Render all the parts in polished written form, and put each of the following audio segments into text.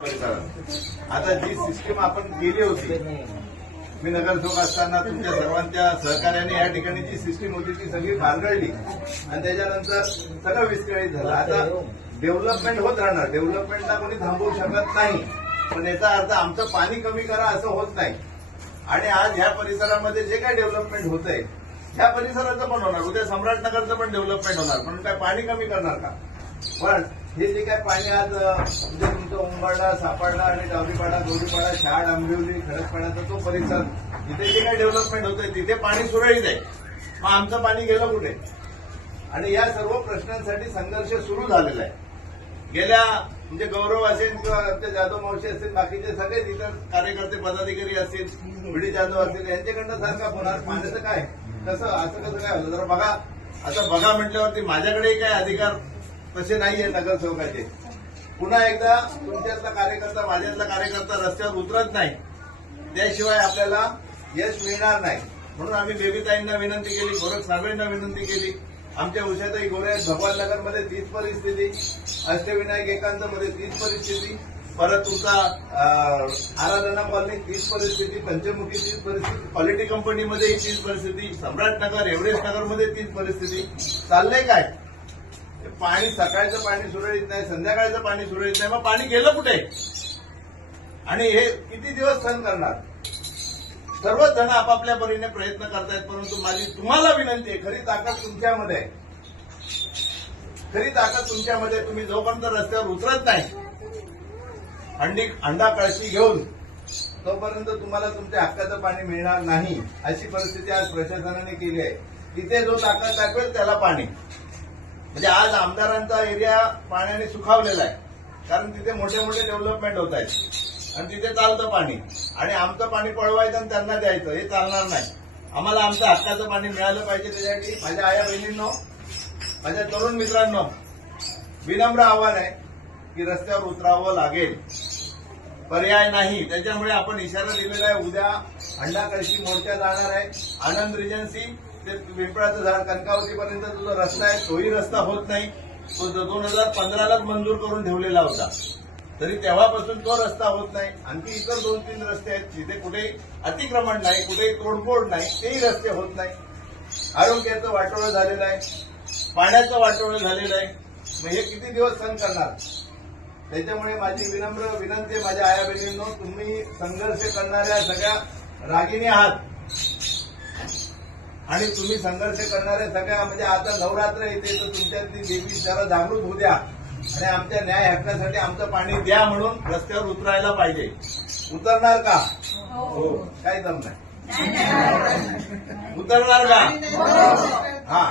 आता जी सिस्टीम आपण केली होती, मी नगरसेवक असताना तुमच्या सर्वांच्या सहकार्याने या ठिकाणी जी सिस्टीम होती ती सगळी भांगळली आणि त्याच्यानंतर सगळं विस्कळीत झालं. आता डेव्हलपमेंट होत राहणार, डेव्हलपमेंटला कोणी थांबवू शकत नाही, पण याचा अर्थ आमचं पाणी कमी करा असं होत नाही. आणि आज ह्या परिसरामध्ये जे काही डेव्हलपमेंट होतंय ह्या परिसराचं पण होणार, उद्या सम्राटनगरचं पण डेव्हलपमेंट होणार, पण काय पाणी कमी करणार का? पण हे जे काय पाणी आज म्हणजे तुमचं उंबरडा, सापडला आणि डावरीपाडा, गौरीपाडा, शहाड, आंबिवली, खडकपाड्याचा तो परिसर, इथे जे काही डेव्हलपमेंट होतंय तिथे पाणी सुरळीत आहे, मग आमचं पाणी गेलं कुठे? आणि या सर्व प्रश्नांसाठी संघर्ष सुरू झालेला आहे. गेल्या म्हणजे गौरव असेल किंवा आमच्या जाधव मावशी असतील, बाकीचे सगळे इतर कार्यकर्ते पदाधिकारी असतील, व्हीडी जाधव असतील, यांच्याकडनं सारखा होणार पाण्याचं काय, कसं असं कसं काय होतं? जरा बघा, आता बघा म्हटल्यावरती माझ्याकडेही काय अधिकार तसे नाहीये नगरसेवकाचे. पुन्हा एकदा तुमच्यातला कार्यकर्ता, माझ्यातला कार्यकर्ता रस्त्यावर उतरत नाही, त्याशिवाय आपल्याला यश मिळणार नाही. म्हणून आम्ही बेबीताईंना विनंती केली, गोरख साहेबांना विनंती केली. आमच्या उषाताई गोरे भगवान नगरमध्ये तीच परिस्थिती, अष्टविनायक एकांतमध्ये तीच परिस्थिती, परत तुमचा आराधना कॉलनी तीच परिस्थिती, पंचमुखी तीच परिस्थिती, क्वालिटी कंपनीमध्येही तीच परिस्थिती, सम्राटनगर, एव्हरेस्ट नगरमध्ये तीच परिस्थिती. चाललंय काय? पाणी, सकाळचं पाणी सुरळीत नाही, संध्याकाळचं पाणी सुरळीत नाही, मग पाणी गेलं कुठे? आणि हे किती दिवस सहन करणार? सर्वच जण आपापल्या परीने प्रयत्न करतायत, परंतु माझी तुम्हाला विनंती आहे, खरी ताकद तुमच्यामध्ये आहे, खरी ताकद तुमच्यामध्ये. तुम्ही जोपर्यंत रस्त्यावर उतरत नाही अंडा कळशी घेऊन, तोपर्यंत तुम्हाला तुमच्या हक्काचं पाणी मिळणार नाही. अशी परिस्थिती आज प्रशासनाने केली आहे. तिथे जो ताकद दाखवेल त्याला पाणी. म्हणजे आज आमदारांचा एरिया पाण्याने सुखावलेला आहे, कारण तिथे मोठे मोठे डेव्हलपमेंट होत आहेत आणि तिथे चालतं पाणी. आणि आमचं पाणी पळवायचं आणि त्यांना द्यायचं, हे चालणार नाही. आम्हाला आमचं हक्काचं पाणी मिळालं पाहिजे. त्यासाठी माझ्या आया बहिणींनो, माझ्या तरुण मित्रांनो, विनम्र आव्हान आहे की रस्त्यावर उतरावं लागेल, पर्याय नाही. त्याच्यामुळे आपण इशारा दिलेला आहे, उद्या अंडा कळशी मोर्चा जाणार आहे. आनंद रिजन्सी ते पिंपळाचं झाड कनकावतीपर्यंत जो रस्ता आहे तोही रस्ता होत नाही. तो 2015लाच मंजूर करून ठेवलेला होता, तरी तेव्हापासून तो रस्ता होत नाही. आणखी इतर 2-3 रस्ते आहेत जिथे कुठेही अतिक्रमण नाही, कुठेही तोडफोड नाही, तेही रस्ते होत नाही. आरोग्याचं वाटोळं झालेलं आहे, पाण्याचं वाटोळं झालेलं आहे. मग हे किती दिवस सहन करणार? त्याच्यामुळे माझी विनम्र विनंती आहे माझ्या आया बहिणींनो, तुम्ही संघर्ष करणाऱ्या सगळ्या रागिणी आहात आणि तुम्ही संघर्ष करणाऱ्या सगळ्या, म्हणजे आता नवरात्र येते तर तुमच्यातली देवी जरा जागृत होऊ द्या आणि आमच्या न्याय हक्कासाठी आमचं पाणी द्या म्हणून रस्त्यावर उतरायला पाहिजे. उतरणार का? हो. काही दम नाही. उतरणार का? हा.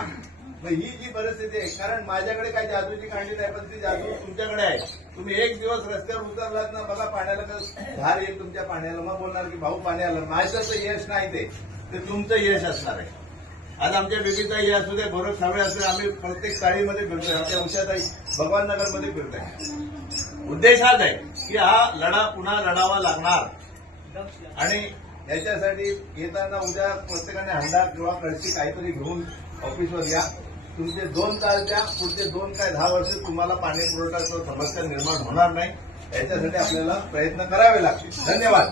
मग ही जी परिस्थिती आहे, कारण माझ्याकडे काही जादूची कांडी नाही, पण ती जादू तुमच्याकडे आहे. तुम्ही एक दिवस रस्त्यावर उतरलात ना, बघा पाण्याला कसं धार येईल तुमच्या पाण्याला, मग बोलणार की भाऊ पाणी आलं. माझं तर यश नाही, ते तुमचं यश असणार आहे. आज आमच्या बेबीताई असू दे, गोरख साबळे असू दे, आम्ही प्रत्येक चाळीमध्ये फिरतोय, आमच्या उषाताई भगवान नगरमध्ये फिरतोय. उद्देश हाच आहे की हा लढा पुन्हा लढावा लागणार. आणि याच्यासाठी येताना उद्या प्रत्येकाने हंडा किंवा कळशी काहीतरी घेऊन ऑफिसवर या. तुमचे 2 तास द्या, पुढचे 2 काय 10 वर्ष तुम्हाला पाणी पुरवठ्याचं समस्या निर्माण होणार नाही. याच्यासाठी आपल्याला प्रयत्न करावे लागतील. धन्यवाद.